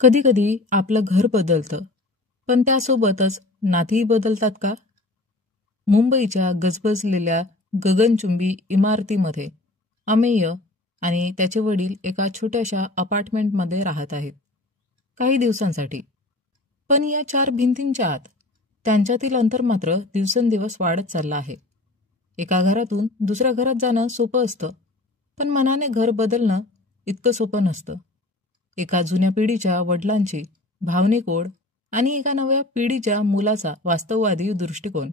कधीकधी आपलं घर बदलतं, पण त्यासोबतच नातीही बदलतात का? मुंबईच्या गजबजलेल्या गगनचुंबी इमारतीमध्ये अमेय आणि त्याचे वडील एका छोट्याशा अपार्टमेंटमध्ये राहत आहेत, काही दिवसांसाठी. पण या चार भिंतींच्या आत त्यांच्यातील अंतर मात्र दिवसेंदिवस वाढत चाललं आहे. एका घरातून दुसऱ्या घरात जाणं सोपं असतं, पण मनाने घर बदलणं इतकं सोपं नसतं. एका जुन्या पिढीच्या वडिलांची भावनिक ओढ आणि एका नव्या पिढीच्या मुलाचा वास्तववादी दृष्टिकोन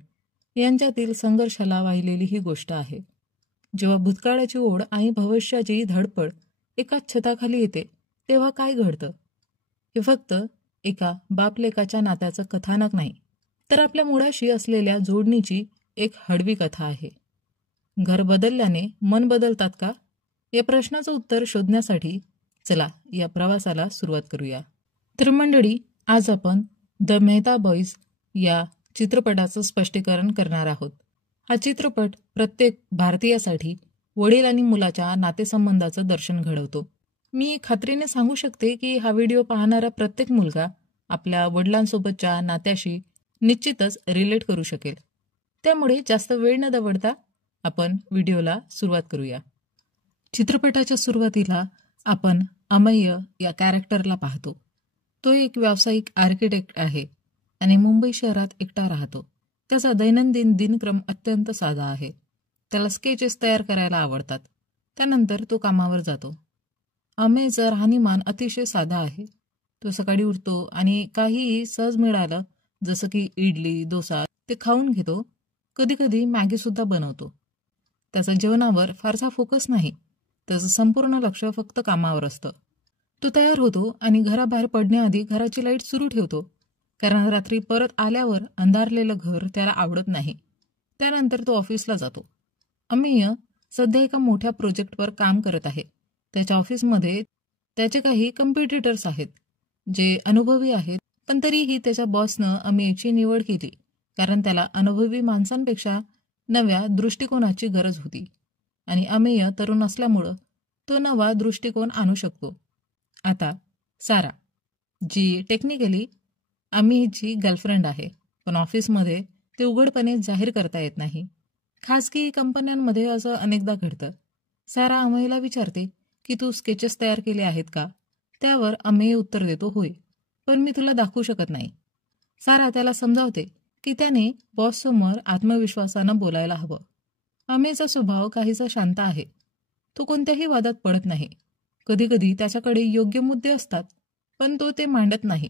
यांच्यातील संघर्षाला वाहिलेली ही गोष्ट आहे. जेव्हा भूतकाळाची ओढ आणि भविष्याची धडपड एकाच छताखाली येते, तेव्हा काय घडतं? हे फक्त एका बापलेकाच्या नात्याचं कथानक नाही, तर आपल्या मुळाशी असलेल्या जोडणीची एक हळवी कथा आहे. घर बदलल्याने मन बदलतात का? या प्रश्नाचं उत्तर शोधण्यासाठी चला या प्रवासाला सुरुवात करूया. तर मंडळी, आज आपण द मेहता बॉईज या चित्रपटाचं स्पष्टीकरण करणार आहोत. हा चित्रपट प्रत्येक भारतीयासाठी वडील आणि मुलाच्या नातेसंबंधाचं दर्शन घडवतो. मी खात्रीने सांगू शकते की हा व्हिडिओ पाहणारा प्रत्येक मुलगा आपल्या वडिलांसोबतच्या नात्याशी निश्चितच रिलेट करू शकेल. त्यामुळे जास्त वेळ न दवडता आपण व्हिडिओला सुरुवात करूया. चित्रपटाच्या सुरुवातीला आपण अमेय या कॅरेक्टरला पाहतो. तो एक व्यावसायिक आर्किटेक्ट आहे आणि मुंबई शहरात एकटा राहतो. त्याचा दैनंदिन दिनक्रम अत्यंत साधा आहे. त्याला स्केचेस तयार करायला आवडतात. त्यानंतर तो कामावर जातो. अमेयचं राहणीमान अतिशय साधा आहे. तो सकाळी उठतो आणि काहीही सहज मिळालं, जसं की इडली, डोसा, ते खाऊन घेतो. कधीकधी मॅगीसुद्धा बनवतो. त्याचा जेवणावर फारसा फोकस नाही. त्याचं संपूर्ण लक्ष फक्त कामावर असतं. तो तयार होतो आणि घराबाहेर पडण्याआधी घराची लाईट सुरू ठेवतो, कारण रात्री परत आल्यावर अंधारलेलं घर त्याला आवडत नाही. त्यानंतर तो ऑफिसला जातो. अमेय सध्या एका मोठ्या प्रोजेक्टवर काम करत आहे. त्याच्या ऑफिसमध्ये त्याचे काही कॉम्पिटिटर्स आहेत, जे अनुभवी आहेत, पण तरीही त्याच्या बॉसनं अमेयची निवड केली, कारण त्याला अनुभवी माणसांपेक्षा नव्या दृष्टिकोनाची गरज होती. आणि अमेय तरुण असल्यामुळं तो नवा दृष्टिकोन आणू शकतो. आता सारा, जी टेक्निकली अमेयची गर्लफ्रेंड आहे, पण ऑफिसमध्ये ते उघडपणे जाहीर करता येत नाही. खासगी कंपन्यांमध्ये असं अनेकदा घडतं. सारा अमेयला विचारते की तू स्केचेस तयार केले आहेत का? त्यावर अमेय उत्तर देतो, होय, पण मी तुला दाखवू शकत नाही. सारा त्याला समजावते की त्याने बॉससमोर आत्मविश्वासानं बोलायला हवं. अमेयचा स्वभाव काहीसा शांत आहे. तो कोणत्याही वादात पडत नाही. कधीकधी त्याच्याकडे योग्य मुद्दे असतात, पण तो ते मांडत नाही.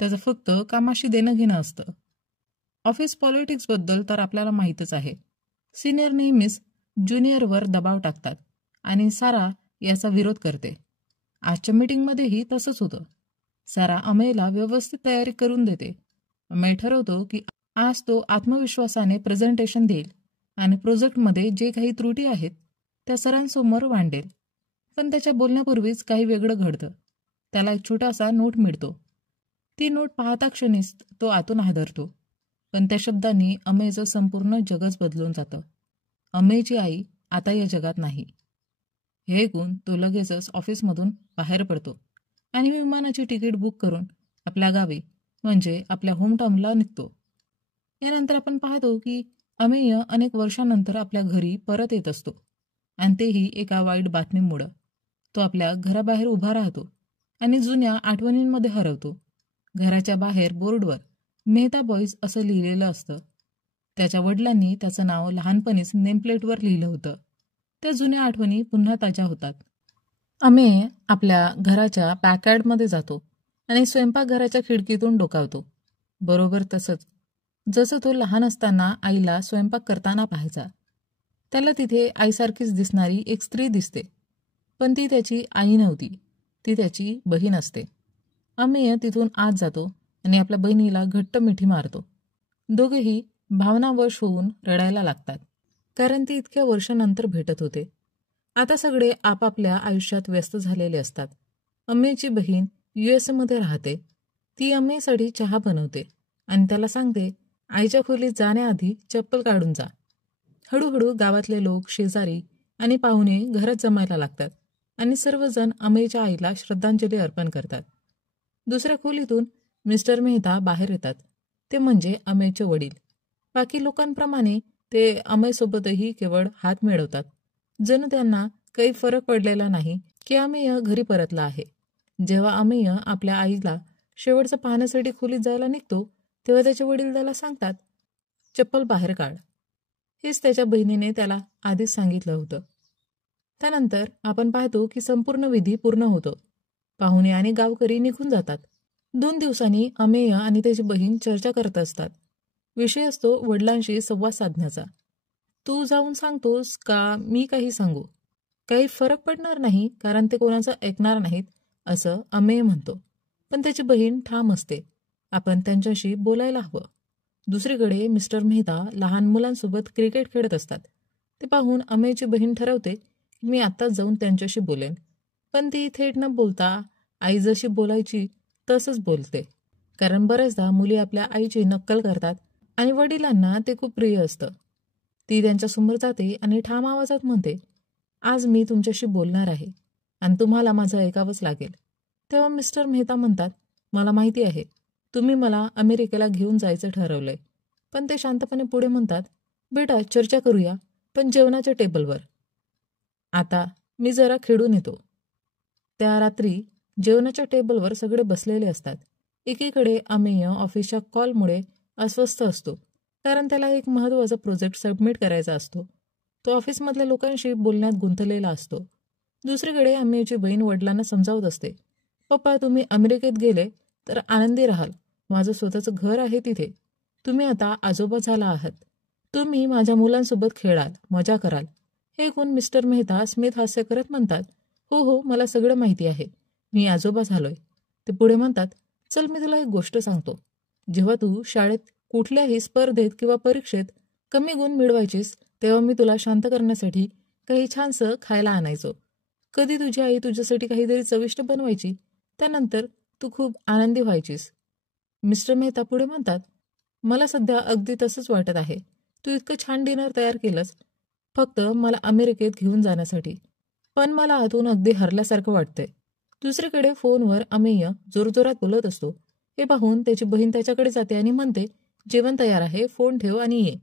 त्याचं फक्त कामाशी देणं घेणं असतं. ऑफिस पॉलिटिक्सबद्दल तर आपल्याला माहीतच आहे. सिनियर नेहमीच ज्युनियरवर दबाव टाकतात आणि सारा याचा विरोध करते. आजच्या मीटिंगमध्येही तसंच होतं. सारा अमेयला व्यवस्थित तयारी करून देते. अमेय ठरवतो की आज तो आत्मविश्वासाने प्रेझेंटेशन देईल आणि प्रोजेक्टमध्ये जे काही त्रुटी आहेत त्या सरांसमोर मांडेल. पण त्याच्या बोलण्यापूर्वीच काही वेगळं घडतं. त्याला एक छोटासा नोट मिळतो. ती नोट पाहता क्षणीच तो आतून हादरतो. पण त्या शब्दांनी अमेयचं संपूर्ण जगच बदलून जातं. अमेयची आई आता या जगात नाही. हे ऐकून तो लगेचच ऑफिसमधून बाहेर पडतो आणि विमानाची तिकीट बुक करून आपल्या गावी, म्हणजे आपल्या होमटाऊनला निघतो. यानंतर आपण पाहतो की अमेय अनेक वर्षांनंतर आपल्या घरी परत येत असतो, आणि तेही एका वाईट बातमीमुळं. तो आपल्या घराबाहेर उभा राहतो आणि जुन्या आठवणींमध्ये हरवतो. घराच्या बाहेर बोर्डवर मेहता बॉईज असं लिहिलेलं असतं. त्याच्या वडिलांनी त्याचं नाव लहानपणीच नेमप्लेटवर लिहिलं होतं. त्या जुन्या आठवणी पुन्हा ताज्या होतात. अमेय आपल्या घराच्या बॅकयार्डमध्ये जातो आणि स्वयंपाकघराच्या खिडकीतून डोकावतो. बरोबर तसंच जसं तो लहान असताना आईला स्वयंपाक करताना पाहायचा. त्याला तिथे आईसारखीच दिसणारी एक स्त्री दिसते, पण ती त्याची आई नव्हती, ती त्याची बहीण असते. अमेय तिथून आत जातो आणि आपल्या बहिणीला घट्ट मिठी मारतो. दोघेही भावनावश होऊन रडायला लागतात, कारण ती इतक्या वर्षानंतर भेटत होते. आता सगळे आपापल्या आयुष्यात व्यस्त झालेले असतात. अमेयची बहीण US मध्ये राहते. ती अमेयसाठी चहा बनवते आणि त्याला सांगते, आईच्या खोलीत जाण्याआधी चप्पल काढून जा. हळूहळू गावातले लोक, शेजारी आणि पाहुणे घरात जमायला लागतात आणि सर्वजण अमेयच्या आईला श्रद्धांजली अर्पण करतात. दुसऱ्या खोलीतून मिस्टर मेहता बाहेर येतात. ते म्हणजे अमेयचे वडील. बाकी लोकांप्रमाणे ते अमेयसोबतही केवळ हात मिळवतात. जणू त्यांना काही फरक पडलेला नाही की अमेय घरी परतला आहे. जेव्हा अमेय आपल्या आईला शेवटचं पाहण्यासाठी खोलीत जायला निघतो तेव्हा त्याचे वडील त्याला सांगतात, चप्पल बाहेर काढ. हेच त्याच्या बहिणीने त्याला आधीच सांगितलं होतं. त्यानंतर आपण पाहतो की संपूर्ण विधी पूर्ण होतो. पाहुणे आणि गावकरी निघून जातात. 2 दिवसांनी अमेय आणि त्याची बहीण चर्चा करत असतात. विषय असतो वडिलांशी संवाद साधण्याचा. तू जाऊन सांगतोस का मी काही सांगू? काही फरक पडणार नाही कारण ते कोणाचं ऐकणार नाहीत असं अमेय म्हणतो. पण त्याची बहीण ठाम असते, आपण त्यांच्याशी बोलायला हवं. दुसरीकडे मिस्टर मेहता लहान मुलांसोबत क्रिकेट खेळत असतात. ते पाहून अमेयची बहीण ठरवते की मी आत्ताच जाऊन त्यांच्याशी बोलेन. पण ती थेट न बोलता आई जशी बोलायची तसंच बोलते. कारण बऱ्याचदा मुली आपल्या आईची नक्कल करतात आणि वडिलांना ते खूप प्रिय असतं. ती त्यांच्यासमोर जाते आणि ठाम आवाजात म्हणते, आज मी तुमच्याशी बोलणार आहे आणि तुम्हाला माझं ऐकावंच लागेल. तेव्हा मिस्टर मेहता म्हणतात, मला माहिती आहे तुम्ही मला अमेरिकेला घेऊन जायचं ठरवलंय. पण ते शांतपणे पुढे म्हणतात, बेटा चर्चा करूया पण जेवणाच्या टेबलवर. आता मी जरा खेळून येतो. त्या रात्री जेवणाच्या टेबलवर सगळे बसलेले असतात. एकीकडे अमेय ऑफिसच्या कॉलमुळे अस्वस्थ असतो कारण त्याला एक महत्त्वाचा प्रोजेक्ट सबमिट करायचा असतो. तो ऑफिसमधल्या लोकांशी बोलण्यात गुंतलेला असतो. दुसरीकडे अमेयची बहीण वडिलांना समजावत असते, पप्पा तुम्ही अमेरिकेत गेले तर आनंदी राहाल. माझं स्वतःचं घर आहे तिथे. तुम्ही आता आजोबा झाला आहात. तुम्ही माझ्या मुलांसोबत खेळाल, मजा कराल. हे ऐकून मिस्टर मेहता स्मित हास्य करत म्हणतात, हो हो मला सगळं माहिती आहे. मी आजोबा झालोय. ते पुढे म्हणतात, चल मी तुला एक गोष्ट सांगतो. जेव्हा तू शाळेत कुठल्याही स्पर्धेत किंवा परीक्षेत कमी गुण मिळवायचीस तेव्हा मी तुला शांत करण्यासाठी काही छानसं खायला आणायचो. कधी तुझी आई तुझ्यासाठी काहीतरी चविष्ट बनवायची. त्यानंतर तू खूप आनंदी व्हायचीस. मिस्टर मेहता पुढे म्हणतात, मला सध्या अगदी तसंच वाटत आहे. तू इतकं छान डिनर तयार केलंस फक्त मला अमेरिकेत घेऊन जाण्यासाठी. पण मला आतून अगदी हरल्यासारखं वाटतंय. दुसरीकडे फोनवर अमेय जोरजोरात बोलत असतो. हे पाहून त्याची बहीण त्याच्याकडे जाते आणि म्हणते, जेवण तयार आहे, फोन ठेव आणि ये.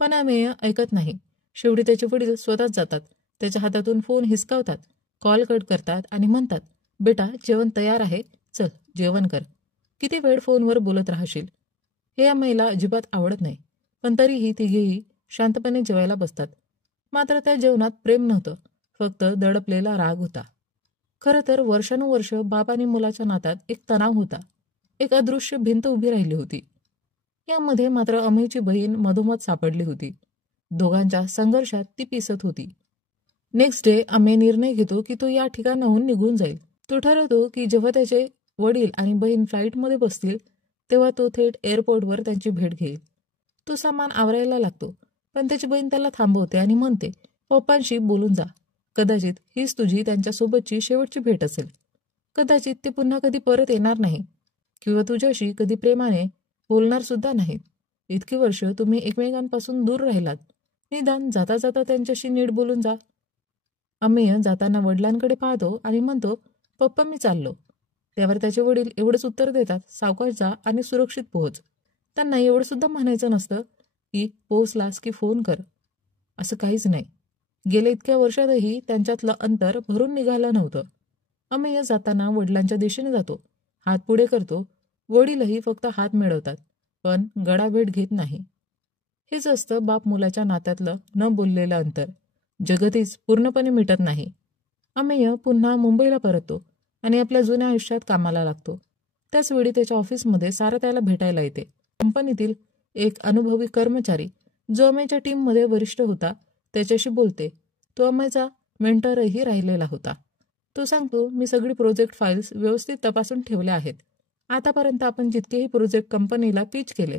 पण अमेय ऐकत नाही. शेवटी त्याचे वडील स्वतःच जातात. त्याच्या हातातून फोन हिसकावतात, कॉल कट करतात आणि म्हणतात, बेटा जेवण तयार आहे, चल जेवण कर. किती वेळ फोनवर बोलत राहशील? हे अमेयला अजिबात आवडत नाही. पण तरीही तिघेही शांतपणे जेवायला बसतात. मात्र त्या जेवणात प्रेम नव्हतं, फक्त दडपलेला राग होता. खरं तर वर्षानुवर्ष बाप आणि मुलाच्या नात्यात एक तणाव होता. एक अदृश्य भिंत उभी राहिली होती. यामध्ये मात्र अमेयची बहीण मधोमध सापडली होती. दोघांच्या संघर्षात ती पिसत होती. नेक्स्ट डे अमेय निर्णय घेतो की तो या ठिकाणाहून निघून जाईल. तो ठरवतो की जेव्हा त्याचे वडील आणि बहीण फ्लाईटमध्ये बसतील तेव्हा तो थेट एअरपोर्टवर त्यांची भेट घेईल. तो सामान आवरायला लागतो, पण त्याची बहीण त्याला थांबवते आणि म्हणते, पप्पांशी बोलून जा. कदाचित हीच तुझी त्यांच्यासोबतची शेवटची भेट असेल. कदाचित ते पुन्हा कधी परत येणार नाही किंवा तुझ्याशी कधी प्रेमाने बोलणार सुद्धा नाहीत. इतकी वर्ष तुम्ही एकमेकांपासून दूर राहिलात. निदान जाता जाता त्यांच्याशी नीट बोलून जा. अमेय जाताना वडिलांकडे पाहतो आणि म्हणतो, पप्पा मी चाललो. त्यावर त्याचे वडील एवढंच उत्तर देतात, सावकाश जा आणि सुरक्षित पोहोच. त्यांना एवढं सुद्धा म्हणायचं नसतं की पोहोचलास की फोन कर. असं काहीच नाही. गेल्या इतक्या वर्षातही त्यांच्यातलं अंतर भरून निघालं नव्हतं. अमेय जाताना वडिलांच्या दिशेने जातो, हात पुढे करतो. वडीलही फक्त हात मिळवतात, पण गळाभेट घेत नाही. हेच असतं बाप मुलाच्या नात्यातलं न बोललेलं अंतर. जगतीच पूर्णपणे मिटत नाही. अमेय पुन्हा मुंबईला परततो आणि आपल्या जुन्या आयुष्यात कामाला लागतो. त्याचवेळी त्याच्या ऑफिसमध्ये सारा त्याला भेटायला येते. कंपनीतील एक अनुभवी कर्मचारी जो अमेयच्या टीममध्ये वरिष्ठ होता त्याच्याशी बोलते. तो अमेयचा मेंटरही राहिलेला होता. तो सांगतो, मी सगळी प्रोजेक्ट फाईल्स व्यवस्थित तपासून ठेवल्या आहेत. आतापर्यंत आपण जितकेही प्रोजेक्ट कंपनीला पिच केले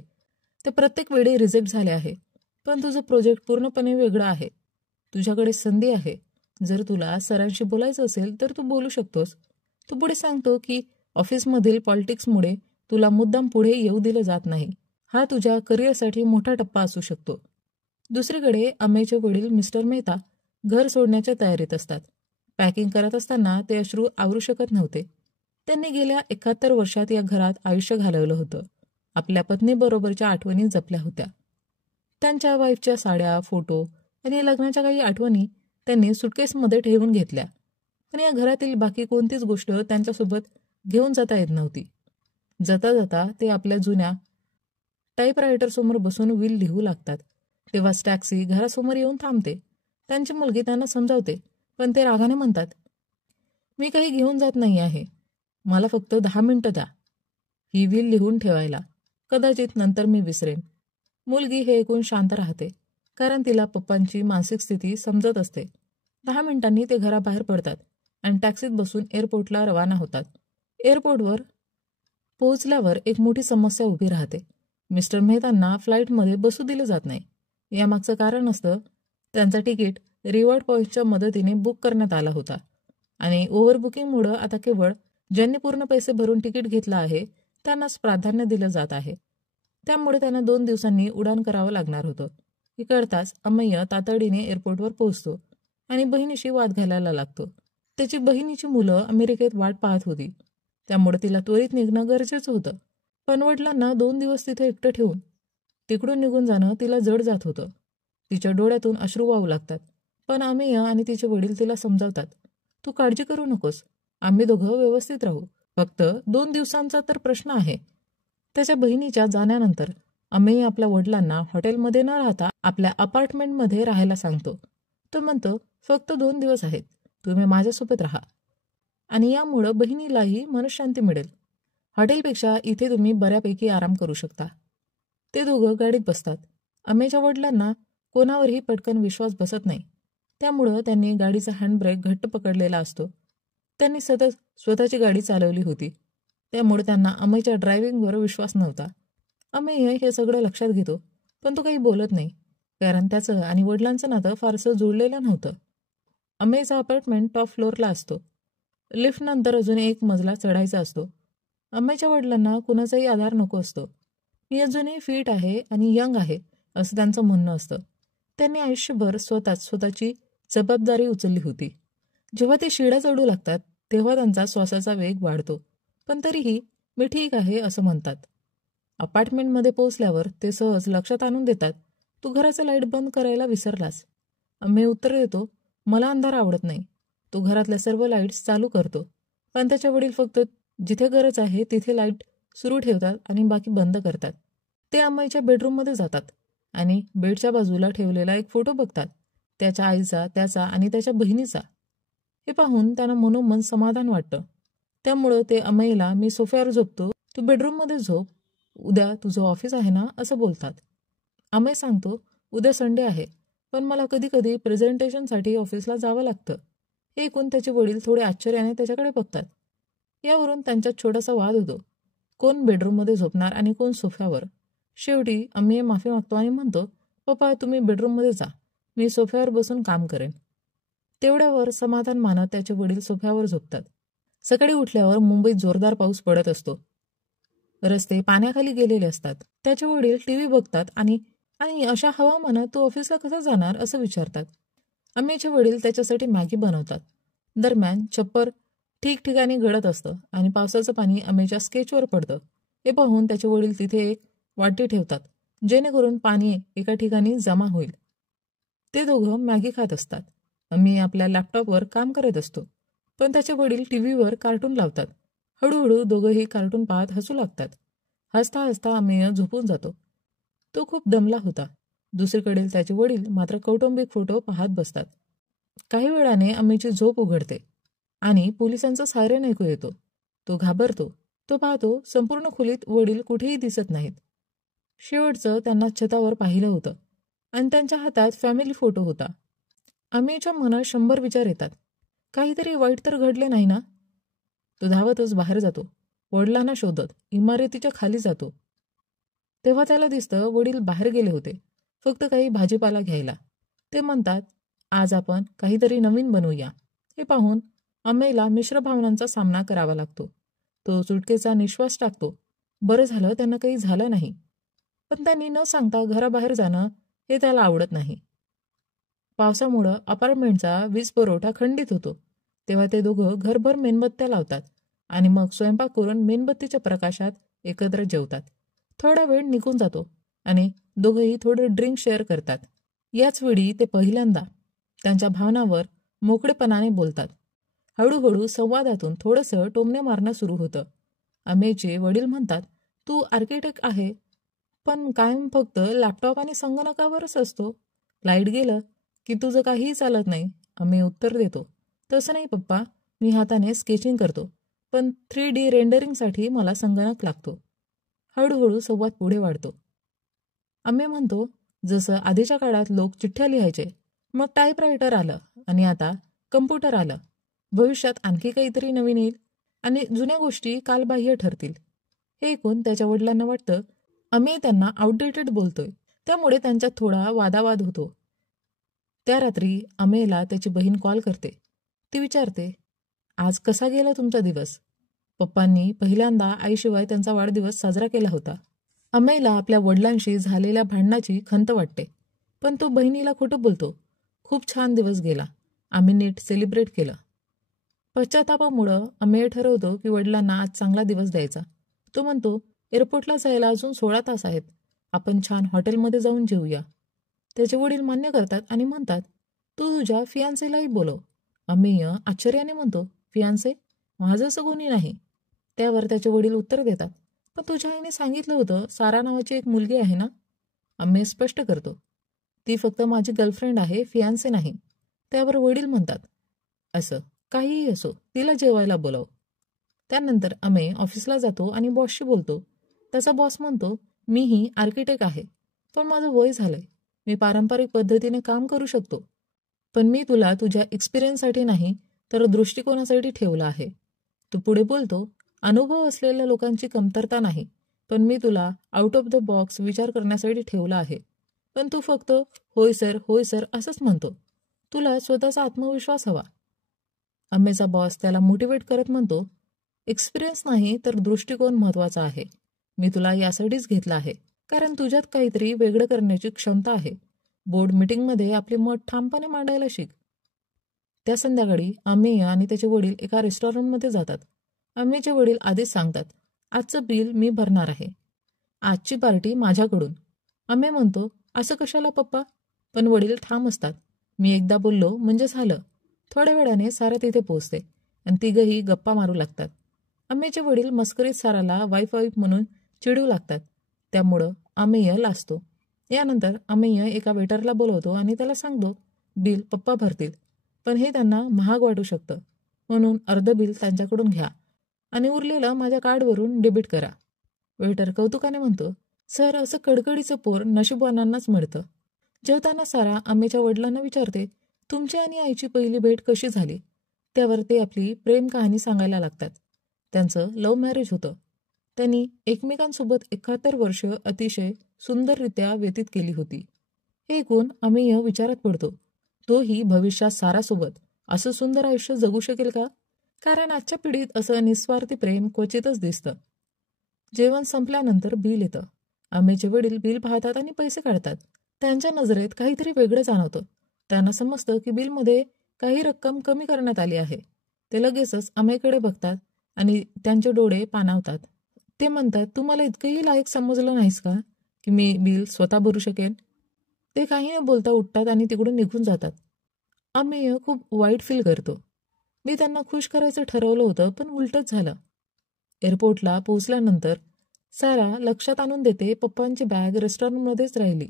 ते प्रत्येक वेळी रिजेक्ट झाले आहे. पण तुझं प्रोजेक्ट पूर्णपणे वेगळं आहे. तुझ्याकडे संधी आहे. जर तुला सरांशी बोलायचं असेल तर तू बोलू शकतोस. तू पुढे सांगतो की ऑफिसमधील पॉलिटिक्समुळे तुला मुद्दाम पुढे येऊ दिलं जात नाही. हा तुझ्या करिअरसाठी मोठा टप्पा असू शकतो. दुसरीकडे अमेयचे वडील मिस्टर मेहता घर सोडण्याच्या तयारीत असतात. पॅकिंग करत असताना ते अश्रू आवरू शकत नव्हते. त्यांनी गेल्या 71 वर्षात या घरात आयुष्य घालवलं होतं. आपल्या पत्नीबरोबरच्या आठवणी जपल्या होत्या. त्यांच्या वाईफच्या साड्या, फोटो आणि लग्नाच्या काही आठवणी त्यांनी सुटकेसमध्ये ठेवून घेतल्या. पण या घरातील बाकी कोणतीच गोष्ट त्यांच्यासोबत घेऊन जाता येत नव्हती. जाता जाता ते आपल्या जुन्या टाईपरायटरसमोर बसून विल लिहू लागतात. तेव्हाच टॅक्सी घरासमोर येऊन थांबते. त्यांची मुलगी त्यांना समजावते, पण ते रागाने म्हणतात, मी काही घेऊन जात नाही आहे. मला फक्त 10 मिनिटं द्या ही विल लिहून ठेवायला. कदाचित नंतर मी विसरेन. मुलगी हे ऐकून शांत राहते, कारण तिला पप्पांची मानसिक स्थिती समजत असते. 10 मिनिटांनी ते घराबाहेर पडतात आणि टॅक्सीत बसून एअरपोर्टला रवाना होतात. एअरपोर्टवर पोहोचल्यावर एक मोठी समस्या उभी राहते. मिस्टर मेहतांना फ्लाईटमध्ये बसू दिलं जात नाही. यामागचं कारण असतं, त्यांचा तिकीट रिवॉर्ड पॉईंटच्या मदतीने बुक करण्यात आला होता आणि ओव्हरबुकिंगमुळं आता केवळ ज्यांनी पूर्ण पैसे भरून तिकीट घेतलं आहे त्यांनाच प्राधान्य दिलं जात आहे. त्यामुळे त्यांना 2 दिवसांनी उड्डाण करावं लागणार होतं. हे कळताच अमय्य तातडीने एअरपोर्टवर पोहोचतो आणि बहिणीशी वाद घालायला लागतो. त्याची बहिणीची मुलं अमेरिकेत वाट पाहत होती, त्यामुळे तिला त्वरित निघणं गरजेचं होतं. पण वडिलांना 2 दिवस तिथे एकटं ठेवून तिकडून निघून जाणं तिला जड जात होतं. तिच्या डोळ्यातून अश्रू वाहू लागतात. पण अमेय आणि तिचे वडील तिला समजावतात, तू काळजी करू नकोस, आम्ही दोघं व्यवस्थित राहू. फक्त 2 दिवसांचा तर प्रश्न आहे. त्याच्या बहिणीच्या जाण्यानंतर अमेय आपल्या वडिलांना हॉटेलमध्ये न राहता आपल्या अपार्टमेंटमध्ये राहायला सांगतो. तो म्हणतो, फक्त 2 दिवस आहेत, तुम्ही माझ्यासोबत राहा आणि यामुळं बहिणीलाही मनशांती मिळेल. हॉटेलपेक्षा इथे तुम्ही बऱ्यापैकी आराम करू शकता. ते दोघं गाडीत बसतात. अमेयच्या वडिलांना कोणावरही पटकन विश्वास बसत नाही, त्यामुळं त्यांनी गाडीचा हँडब्रेक घट्ट पकडलेला असतो. त्यांनी सतत स्वतःची गाडी चालवली होती, त्यामुळे त्यांना अमेयच्या ड्रायव्हिंगवर विश्वास नव्हता. अमेय हे सगळं लक्षात घेतो, पण तो काही बोलत नाही, कारण त्याचं आणि वडिलांचं नातं फारसं जुळलेलं नव्हतं. अमेयचा अपार्टमेंट टॉप फ्लोअरला असतो. लिफ्टनंतर अजून एक मजला चढायचा असतो. अमेयच्या वडिलांना कुणाचाही आधार नको असतो. मी अजूनही फिट आहे आणि यंग आहे असं त्यांचं म्हणणं असतं. त्यांनी आयुष्यभर स्वतःची जबाबदारी उचलली होती. जेव्हा ते शिड्या चढू लागतात तेव्हा त्यांचा श्वासाचा वेग वाढतो, पण तरीही मी ठीक आहे असं म्हणतात. अपार्टमेंटमध्ये पोहोचल्यावर ते सहज लक्षात आणून देतात, तू घराचं लाईट बंद करायला विसरलास. अमेय उत्तर देतो, मला अंधार आवडत नाही. तो घरातल्या सर्व लाईट्स चालू करतो, पण त्याच्या वडील फक्त जिथे गरज आहे तिथे लाईट सुरू ठेवतात आणि बाकी बंद करतात. ते अमेयच्या बेडरूममध्ये जातात आणि बेडच्या बाजूला ठेवलेला एक फोटो बघतात, त्याच्या आईचा, त्याचा आणि त्याच्या बहिणीचा. हे पाहून त्यांना मनोमन समाधान वाटतं. त्यामुळं ते अमेयला, मी सोफ्यावर झोपतो, तू बेडरूममध्ये झोप, उद्या तुझं ऑफिस आहे ना असं बोलतात. अमेय सांगतो, उद्या संडे आहे, पण मला कधी कधी प्रेझेंटेशनसाठी ऑफिसला जावं लागतं. हे ऐकून त्याचे वडील थोडे आश्चर्याने त्याच्याकडे बघतात. यावरून त्यांच्यात छोटासा वाद होतो, कोण बेडरूममध्ये झोपणार आणि कोण सोफ्यावर. शेवटी अमेय माफी मागतो आणि म्हणतो, पप्पा तुम्ही बेडरूममध्ये जा, मी सोफ्यावर बसून काम करेन. तेवढ्यावर समाधान मानत त्याचे वडील सोफ्यावर झोपतात. सकाळी उठल्यावर मुंबईत जोरदार पाऊस पडत असतो. रस्ते पाण्याखाली गेलेले असतात. त्याचे वडील टीव्ही बघतात आणि अशा हवामानात तू ऑफिसला कसं जाणार असं विचारतात. अमेयचे वडील त्याच्यासाठी मॅगी बनवतात. दरम्यान छप्पर ठिकठिकाणी गळत असतं आणि पावसाचं पाणी अमेयच्या स्केचवर पडतं. हे पाहून त्याचे वडील तिथे एक वाटी ठेवतात, जेणेकरून पाणी एका ठिकाणी जमा होईल. ते दोघं मॅगी खात असतात. अमेय आपल्या लॅपटॉपवर काम करत असतो, पण त्याचे वडील टीव्हीवर कार्टून लावतात. हळूहळू दोघंही कार्टून पाहत हसू लागतात. हसता हसता अमेय झोपून जातो. तो खूप दमला होता. दुसरीकडे त्याचे वडील मात्र कौटुंबिक फोटो पाहत बसतात. काही वेळाने अमेयची झोप उघडते आणि पोलिसांचा सायरन ऐकू येतो. तो घाबरतो. तो पाहतो संपूर्ण खोलीत वडील कुठेही दिसत नाहीत. शेवटचं त्यांना छतावर पाहिलं होतं आणि त्यांच्या हातात फॅमिली फोटो होता. अमेयच्या मनात 100 विचार येतात. काहीतरी वाईट तर घडले नाही ना. तो धावतच बाहेर जातो. वडिलांना शोधत इमारतीच्या खाली जातो. तेव्हा त्याला दिसतं वडील बाहेर गेले होते, फक्त काही भाजीपाला घ्यायला. ते म्हणतात, आज आपण काहीतरी नवीन बनवूया. हे पाहून अमेयला मिश्र भावनांचा सामना करावा लागतो. तो सुटकेचा निश्वास टाकतो. बरं झालं त्यांना काही झालं नाही. पण त्यांनी न सांगता घराबाहेर जाणं हे त्याला आवडत नाही. पावसामुळं अपार्टमेंटचा वीज पुरवठा खंडित होतो. तेव्हा ते दोघं घरभर मेणबत्त्या लावतात आणि मग स्वयंपाक करून मेणबत्तीच्या प्रकाशात एकत्र जेवतात. थोडा वेळ निघून जातो आणि दोघंही थोडं ड्रिंक शेअर करतात. याच वेळी ते पहिल्यांदा त्यांच्या भावनावर मोकळेपणाने बोलतात. हळूहळू संवादातून थोडंसं टोमणे मारणं सुरू होतं. अमेयचे वडील म्हणतात, तू आर्किटेक्ट आहे, पण कायम फक्त लॅपटॉप आणि संगणकावरच असतो. लाईट गेलं की तुझं काहीही चालत नाही. अमेय उत्तर देतो, तसं नाही पप्पा, मी हाताने स्केचिंग करतो, पण 3D रेंडरिंगसाठी मला संगणक लागतो. हळूहळू संवाद पुढे वाढतो. अमेय म्हणतो, जसं आधीच्या काळात लोक चिठ्ठ्या लिहायचे, मग टाईपरायटर आलं आणि आता कम्प्युटर आलं. भविष्यात आणखी काहीतरी नवीन येईल आणि जुन्या गोष्टी कालबाह्य ठरतील. हे ऐकून त्याच्या वडिलांना वाटतं अमेय त्यांना आउटडेटेड बोलतोय, त्यामुळे त्यांच्यात थोडा वादावाद होतो. त्या रात्री अमेयला त्याची बहीण कॉल करते. ती विचारते, आज कसा गेला तुमचा दिवस? पप्पांनी पहिल्यांदा आईशिवाय त्यांचा वाढदिवस साजरा केला होता. अमेयला आपल्या वडिलांशी झालेल्या भांडणाची खंत वाटते, पण तो बहिणीला खोटं बोलतो. खूप छान दिवस गेला, आम्ही नीट सेलिब्रेट केलं. पश्चातापामुळं अमेय ठरवतो की वडिलांना आज चांगला दिवस द्यायचा. तो म्हणतो, एअरपोर्टला जायला अजून 16 तास आहेत, आपण छान हॉटेलमध्ये जाऊन जेऊया. त्याचे वडील मान्य करतात आणि म्हणतात, तू तुझ्या फियांसेलाही बोलव. अमेय आश्चर्याने म्हणतो, फियांसे? माझं असं कोणी नाही. त्यावर त्याचे वडील उत्तर देतात, पण तुझ्या आईने सांगितलं होतं सारा नावाची एक मुलगी आहे ना? अमेय स्पष्ट करतो, ती फक्त माझी गर्लफ्रेंड आहे, फियांसे नाही. त्यावर वडील म्हणतात, असं काहीही असो, तिला जेवायला बोलव. त्यानंतर अमेय ऑफिसला जातो आणि बॉसशी बोलतो. त्याचा बॉस म्हणतो, मीही आर्किटेक्ट आहे, पण माझं वय झालंय, मी पारंपरिक पद्धतीने काम करू शकतो, पण मी तुला तुझ्या एक्सपिरियन्ससाठी नाही तर दृष्टिकोनासाठी ठेवलं आहे. तू पुढे बोलतो, अनुभव असलेल्या लोकांची कमतरता नाही, पण मी तुला आउट ऑफ द बॉक्स विचार करण्यासाठी ठेवला आहे. पण तू फक्त होय सर असंच म्हणतो. तुला स्वतःचा आत्मविश्वास हवा. अमेयचा बॉस त्याला मोटिवेट करत म्हणतो, एक्सपिरियन्स नाही तर दृष्टिकोन महत्वाचा आहे. मी तुला यासाठीच घेतला आहे, कारण तुझ्यात काहीतरी वेगळं करण्याची क्षमता आहे. बोर्ड मीटिंगमध्ये आपले मत ठामपणे मांडायला शिक. त्या संध्याकाळी अमेय आणि त्याचे वडील एका रेस्टॉरंटमध्ये जातात. अमेयचे वडील आधीच सांगतात, आजचं बिल मी भरणार आहे, आजची पार्टी माझ्याकडून. अमेय म्हणतो, असं कशाला पप्पा? पण वडील ठाम असतात, मी एकदा बोललो म्हणजे झालं. थोड्या वेळाने सारा तिथे पोहोचते आणि तिघही गप्पा मारू लागतात. अमेयचे वडील मस्करीत साराला वाईफ म्हणून चिडू लागतात, त्यामुळं अमेय लाजतो. यानंतर अमेय एका वेटरला बोलवतो आणि त्याला सांगतो, बिल पप्पा भरतील, पण हे त्यांना महाग वाटू शकतं, म्हणून अर्ध बिल त्यांच्याकडून घ्या आणि उरलेलं माझ्या कार्डवरून डेबिट करा. वेटर कौतुकाने म्हणतो, सर, असं कडकडीचं पोर नशीबवानांनाच मिळतं. जेवताना सारा अमेयच्या वडिलांना विचारते, तुमची आणि आईची पहिली भेट कशी झाली? त्यावर ते आपली प्रेम कहाणी सांगायला लागतात. त्यांचं लव्ह मॅरेज होतं. त्यांनी एकमेकांसोबत 71 वर्ष अतिशय सुंदररित्या व्यतीत केली होती. हे ऐकून अमेय विचारात पडतो, तोही भविष्यात सारासोबत असं सुंदर आयुष्य जगू शकेल का? कारण आजच्या पिढीत असं निस्वार्थी प्रेम क्वचितच दिसतं. जेवण संपल्यानंतर बिल येतं. अमेयचे वडील बिल पाहतात आणि पैसे काढतात. त्यांच्या नजरेत काहीतरी वेगळं जाणवतं. त्यांना समजतं की बिलमध्ये काही रक्कम कमी करण्यात आली आहे. ते लगेचच अमेयकडे बघतात आणि त्यांचे डोळे पाणावतात. ते म्हणतात, तू मला इतकंही लायक समजलं नाहीस का की मी बिल स्वतः भरू शकेन? ते काही न बोलता उठतात आणि तिकडून निघून जातात. अमेय खूप वाईट फील करतो. मी त्यांना खुश करायचं ठरवलं होतं, पण उलटच झालं. एअरपोर्टला पोहोचल्यानंतर सारा लक्षात आणून देते, पप्पांची बॅग रेस्टॉरंटमध्येच राहिली.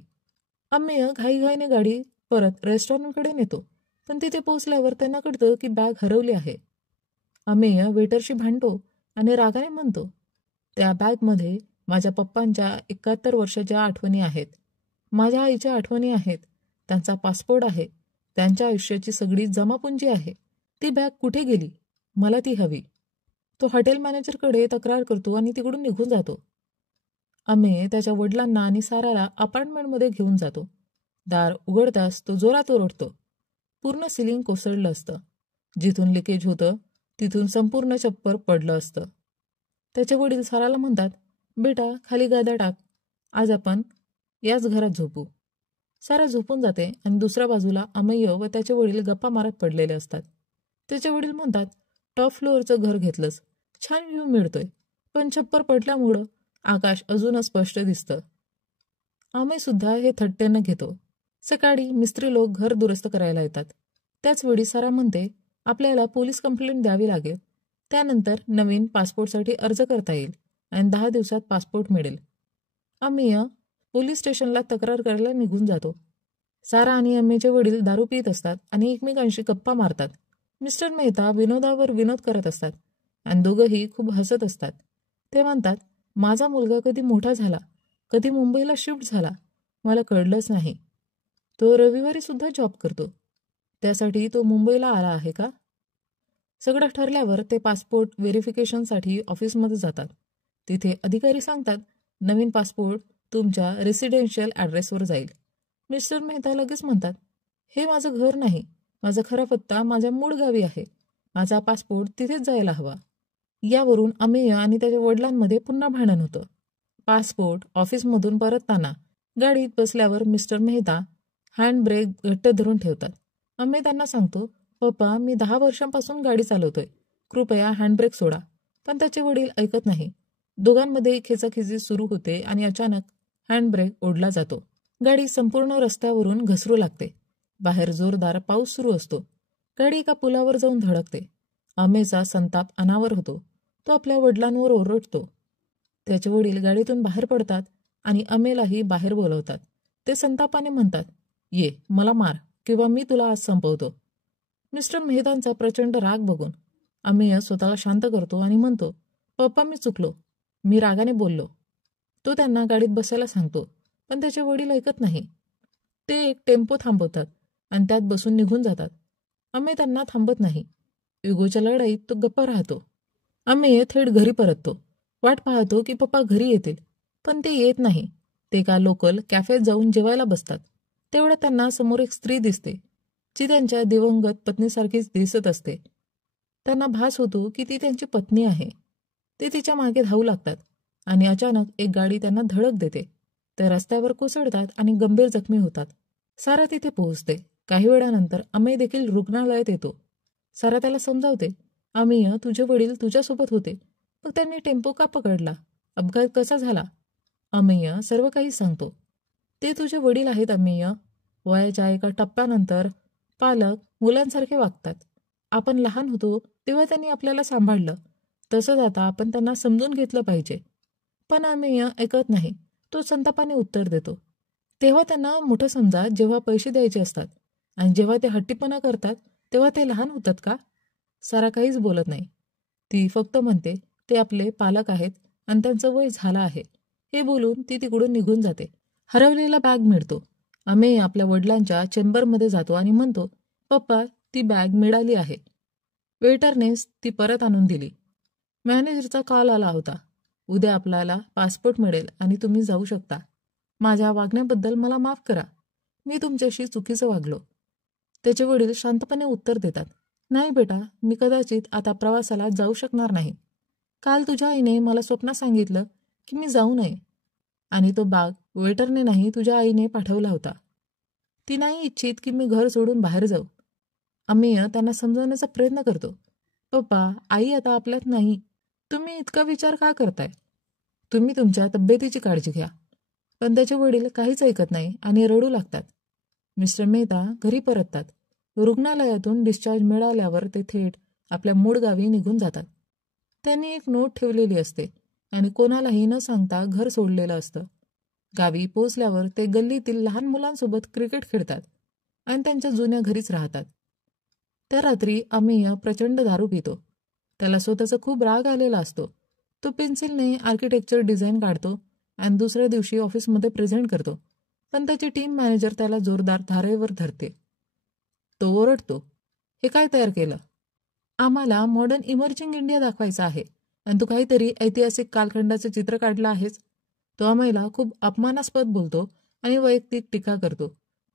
अमेय घाईघाईने गाडी परत रेस्टॉरंटकडे नेतो, पण तिथे पोहोचल्यावर त्यांना कळतं की बॅग हरवली आहे. अमेय वेटरशी भांडतो आणि रागाने म्हणतो, त्या बॅगमध्ये माझ्या पप्पांच्या 71 वर्षाच्या आठवणी आहेत, माझ्या आईच्या आठवणी आहेत, त्यांचा पासपोर्ट आहे, त्यांच्या आयुष्याची सगळी जमापुंजी आहे. ती बॅग कुठे गेली? मला ती हवी. तो हॉटेल मॅनेजरकडे तक्रार करतो आणि तिकडून निघून जातो. अमेय त्याच्या वडिलांना आणि साराला अपार्टमेंटमध्ये घेऊन जातो. दार उघडताच तो जोरात ओरडतो. पूर्ण सिलिंग कोसळलं असतं. जिथून लिकेज होतं तिथून संपूर्ण छप्पर पडलं असतं. त्याचे वडील साराला म्हणतात, बेटा, खाली गाद्या टाक, आज आपण याच घरात झोपू. सारा झोपून जाते आणि दुसऱ्या बाजूला अमेय व त्याचे वडील गप्पा मारत पडलेले असतात. त्याचे वडील म्हणतात, टॉप फ्लोअरचं घर घेतलंस, छान व्ह्यू मिळतोय, पण छप्पर पडल्यामुळं आकाश अजूनच स्पष्ट दिसतं. आम्ही सुद्धा हे थट्टेनं घेतो. सकाळी मिस्त्री लोक घर दुरुस्त करायला येतात. त्याच वेळी सारा म्हणते, आपल्याला पोलीस कंप्लेंट द्यावी लागेल. त्यानंतर नवीन पासपोर्टसाठी अर्ज करता येईल आणि 10 दिवसात पासपोर्ट मिळेल. आम्ही पोलीस स्टेशनला तक्रार करायला निघून जातो. सारा आणि अम्मीचे वडील दारू पित असतात आणि एकमेकांशी गप्पा मारतात. मिस्टर मेहता विनोदावर विनोद करत असतात आणि दोघंही खूप हसत असतात. ते म्हणतात, माझा मुलगा कधी मोठा झाला, कधी मुंबईला शिफ्ट झाला, मला कळलंच नाही. तो रविवारी सुद्धा जॉब करतो. त्यासाठी तो मुंबईला आला आहे का? सगळं ठरल्यावर ते पासपोर्ट व्हेरिफिकेशनसाठी ऑफिसमध्ये जातात. तिथे अधिकारी सांगतात, नवीन पासपोर्ट तुमच्या रेसिडेन्शियल ॲड्रेसवर जाईल. मिस्टर मेहता लगेच म्हणतात, हे माझं घर नाही, माझा खरा पत्ता माझ्या मूळ गावी आहे. माझा पासपोर्ट तिथेच जायला हवा. यावरून अमेय आणि त्याच्या वडिलांमध्ये पुन्हा भांडण होतं. पासपोर्ट ऑफिसमधून परतताना गाडीत बसल्यावर मिस्टर मेहता हँडब्रेक घट्ट धरून ठेवतात. अमेय त्यांना सांगतो, पप्पा मी 10 वर्षांपासून गाडी चालवतोय, कृपया हँडब्रेक सोडा. पण त्याचे वडील ऐकत नाही. दोघांमध्ये खेचाखेची सुरू होते आणि अचानक हँडब्रेक ओढला जातो. गाडी संपूर्ण रस्त्यावरून घसरू लागते. बाहेर जोरदार पाऊस सुरू असतो. गाडी एका पुलावर जाऊन धडकते. अमेयचा संताप अनावर होतो. तो आपल्या वडिलांवर ओरडतो. त्याचे वडील गाडीतून बाहेर पडतात आणि अमेयलाही बाहेर बोलवतात. ते संतापाने म्हणतात, ये मला मार किंवा मी तुला आज संपवतो. मिस्टर मेहतांचा प्रचंड राग बघून अमेय स्वतःला शांत करतो आणि म्हणतो, पप्पा मी चुकलो, मी रागाने बोललो. तो त्यांना गाडीत बसायला सांगतो, पण त्याचे वडील ऐकत नाही. ते एक टेम्पो थांबवतात आणि त्यात बसून निघून जातात. अमेय त्यांना थांबत नाही. युगोच्या लढाईत तो गप्प राहतो. अमेय थेट घरी परततो. वाट पाहतो की पप्पा घरी येतील, पण ते येत नाही. ते एका लोकल कॅफेत जाऊन जेवायला बसतात. तेवढ्या त्यांना समोर एक स्त्री दिसते, जी त्यांच्या दिवंगत पत्नीसारखीच दिसत असते. त्यांना भास होतो की ती त्यांची पत्नी आहे. ते तिच्या मागे धावू लागतात आणि अचानक एक गाडी त्यांना धडक देते. ते रस्त्यावर कोसळतात आणि गंभीर जखमी होतात. सारा तिथे पोहोचते. काही वेळानंतर अमेय देखील रुग्णालयात येतो. सारा त्याला समजावते, अमेय तुझे वडील तुझ्यासोबत होते, मग त्यांनी टेम्पो का पकडला, अपघात कसा झाला? अमेय सर्व काही सांगतो. ते तुझे वडील आहेत अमेय. वयाच्या एका टप्प्यानंतर पालक मुलांसारखे वागतात. आपण लहान होतो तेव्हा त्यांनी आपल्याला सांभाळलं, तसंच आता आपण त्यांना समजून घेतलं पाहिजे. पण अमेय ऐकत नाही. तो संतापाने उत्तर देतो, तेव्हा त्यांना मोठं समजा जेव्हा पैसे द्यायचे असतात, आणि जेव्हा ते हट्टीपणा करतात तेव्हा ते लहान होतात का? सारा काहीच बोलत नाही. ती फक्त म्हणते, ते आपले पालक आहेत आणि त्यांचं वय झालं आहे. हे बोलून ती तिकडून निघून जाते. हरवलेला बॅग मिळतो. अमेय आपल्या वडिलांच्या चेंबरमध्ये जातो आणि म्हणतो, पप्पा ती बॅग मिळाली आहे. वेटरनेच ती परत आणून दिली. मॅनेजरचा कॉल आला होता. उद्या आपल्याला पासपोर्ट मिळेल आणि तुम्ही जाऊ शकता. माझ्या वागण्याबद्दल मला माफ करा. मी तुमच्याशी चुकीचं वागलो. त्याचे वडील शांतपणे उत्तर देतात, नाही बेटा, मी कदाचित आता प्रवासाला जाऊ शकणार नाही. काल तुझ्या आईने मला स्वप्नात सांगितलं की मी जाऊ नये, आणि तो बॅग वेटरने नाही तुझ्या आईने पाठवला होता. ती नाही इच्छित की मी घर सोडून बाहेर जाऊ. अमेय त्यांना समजवण्याचा प्रयत्न करतो, पप्पा आई आता आपल्यात नाही. तुम्ही इतका विचार का करताय? तुम्ही तुमच्या तब्येतीची काळजी घ्या. पण त्याचे वडील काहीच ऐकत नाही आणि रडू लागतात. मिस्टर मेहता घरी परततात. रुग्णालयातून डिस्चार्ज मिळाल्यावर ते थेट आपल्या मूळ गावी निघून जातात. त्यांनी एक नोट ठेवलेली असते आणि कोणालाही न सांगता घर सोडलेलं असतं. गावी पोचल्यावर ते गल्लीतील लहान मुलांसोबत क्रिकेट खेळतात आणि त्यांच्या जुन्या घरीच राहतात. त्या रात्री अमेय प्रचंड दारू पितो. त्याला स्वतःचा खूप राग आलेला असतो. तो पेन्सिलने आर्किटेक्चर डिझाईन काढतो आणि दुसऱ्या दिवशी ऑफिसमध्ये प्रेझेंट करतो. पण त्याची टीम मॅनेजर त्याला जोरदार धारेवर धरते. तो ओरडतो, हे काय तयार केलं? आम्हाला मॉडर्न इमर्जिंग इंडिया दाखवायचा आहे आणि तू काहीतरी ऐतिहासिक कालखंडाचे चित्र काढलं आहेस. तो अमेयला खूप अपमानास्पद बोलतो आणि वैयक्तिक टीका करतो.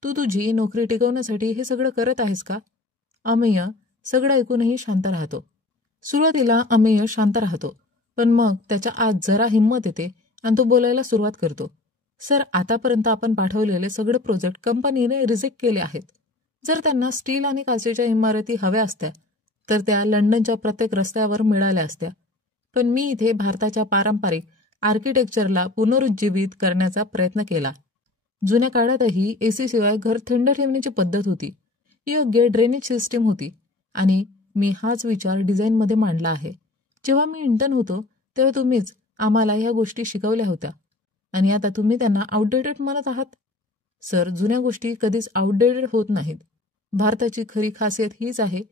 तू तुझी नोकरी टिकवण्यासाठी हे सगळं करत आहेस का? अमेय सगळं ऐकूनही शांत राहतो. सुरुवातीला अमेय शांत राहतो, पण मग त्याच्या आत जरा हिंमत येते आणि तो बोलायला सुरुवात करतो. सर, आतापर्यंत आपण पाठवलेले सगळे प्रोजेक्ट कंपनीने रिजेक्ट केले आहेत. जर त्यांना स्टील आणि काचेच्या इमारती हव्या असत्या तर त्या लंडनच्या प्रत्येक रस्त्यावर मिळाल्या असत्या. पण मी इथे भारताच्या पारंपरिक आर्किटेक्चरला पुनरुज्जीवित करण्याचा प्रयत्न केला. जुन्या काळातही AC शिवाय घर थंड ठेवण्याची पद्धत होती, योग्य ड्रेनेज सिस्टीम होती आणि मी हाच विचार डिझाईनमध्ये मांडला आहे. जेव्हा मी इंटर्न होतो तेव्हा तुम्हीच आम्हाला ह्या गोष्टी शिकवल्या होत्या आणि आता तुम्ही त्यांना आउटडेटेड म्हणत आहात. सर, जुन्या गोष्टी कधीच आउटडेटेड होत नाहीत. भारताची खरी खासियत हीच आहे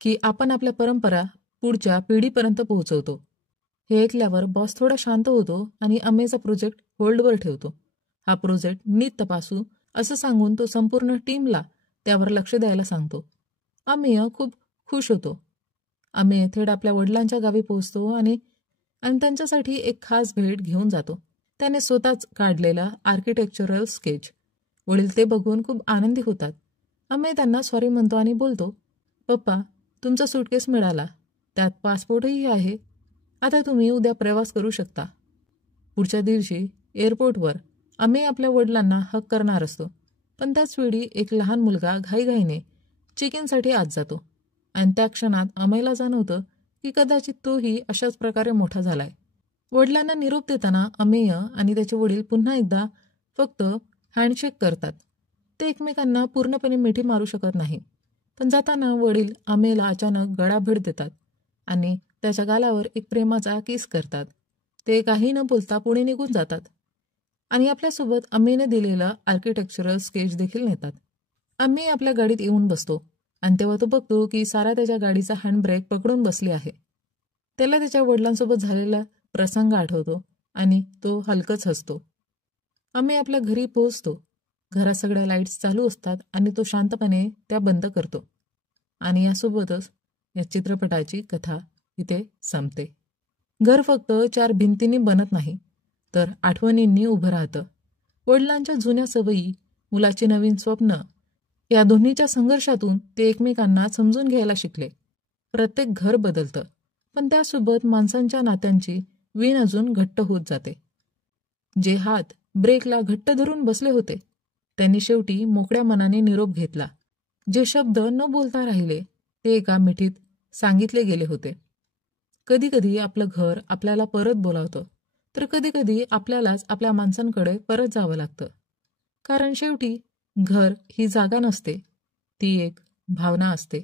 की आपण आपल्या परंपरा पुढच्या पिढीपर्यंत पोहोचवतो. हे ऐकल्यावर बॉस थोडा शांत होतो आणि अमेचा प्रोजेक्ट होल्डवर ठेवतो. हा प्रोजेक्ट नीट तपासू असं सांगून तो संपूर्ण टीमला त्यावर लक्ष द्यायला सांगतो. अमेय खूप खुश होतो. अमेय थेट आपल्या वडिलांच्या गावी पोहोचतो आणि त्यांच्यासाठी एक खास भेट घेऊन जातो. त्याने स्वतःच काढलेला आर्किटेक्चरल स्केच. वडील ते बघून खूप आनंदी होतात. अमेय त्यांना सॉरी म्हणतो आणि बोलतो, पप्पा, तुमचा सुटकेस मिळाला, त्यात पासपोर्टही आहे. आता तुम्ही उद्या प्रवास करू शकता. पुढच्या दिवशी एअरपोर्टवर अमेय आपल्या वडिलांना हक करणार असतो, पण त्याच वेळी एक लहान मुलगा घाईघाईने चेक इनसाठी आत जातो आणि त्या क्षणात अमेयला जाणवतं की कदाचित तोही अशाच प्रकारे मोठा झालाय. वडिलांना निरोप देताना अमेय आणि त्याचे वडील पुन्हा एकदा फक्त हँडशेक करतात. ते एकमेकांना पूर्णपणे मिठी मारू शकत नाही. पण जाताना वडील अमेयला अचानक गळाभेट देतात आणि त्याच्या गालावर एक प्रेमाचा किस करतात. ते काही न बोलता पुढे निघून जातात आणि आपल्यासोबत अमेयने दिलेलं आर्किटेक्चरल स्केच देखील नेतात. अमेय आपल्या गाडीत येऊन बसतो आणि तेव्हा तो बघतो की सारा त्याच्या गाडीचा हँडब्रेक पकडून बसली आहे. त्याला त्याच्या वडिलांसोबत झालेला प्रसंग आठवतो आणि तो हलकच हसतो. अमेय आपल्या घरी पोहोचतो. घरात सगळ्या लाईट्स चालू असतात आणि तो शांतपणे त्या बंद करतो. आणि यासोबतच या चित्रपटाची कथा इथे संपते. घर फक्त 4 भिंतींनी बनत नाही, तर आठवणींनी उभं राहतं. वडिलांच्या जुन्या सवयी, मुलाची नवीन स्वप्न, या दोन्हीच्या संघर्षातून ते एकमेकांना समजून घ्यायला शिकले. प्रत्येक घर बदलतं, पण त्यासोबत माणसांच्या नात्यांची वीण अजून घट्ट होत जाते. जे हात ब्रेकला घट्ट धरून बसले होते त्यांनी शेवटी मोकळ्या मनाने निरोप घेतला. जे शब्द न बोलता राहिले ते एका मिठीत सांगितले गेले होते. कधीकधी आपलं घर आपल्याला परत बोलावतं, तर कधीकधी आपल्यालाच आपल्या माणसांकडे परत जावं लागतं. कारण शेवटी घर ही जागा नसते, ती एक भावना असते.